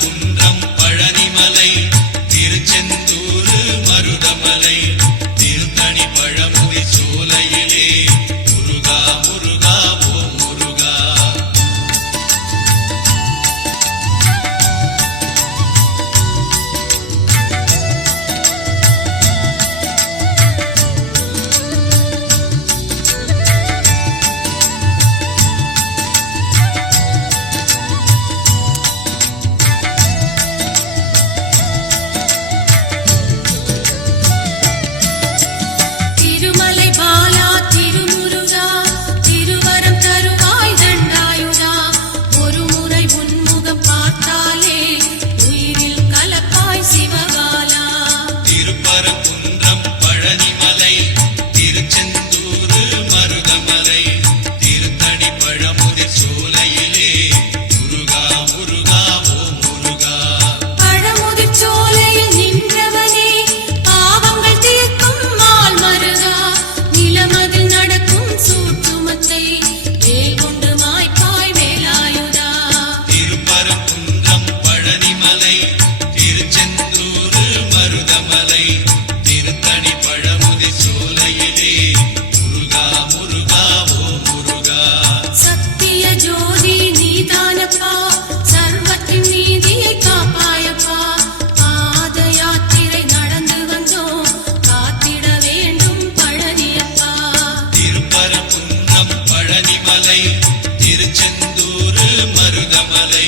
Kunram Palanimalai la ley.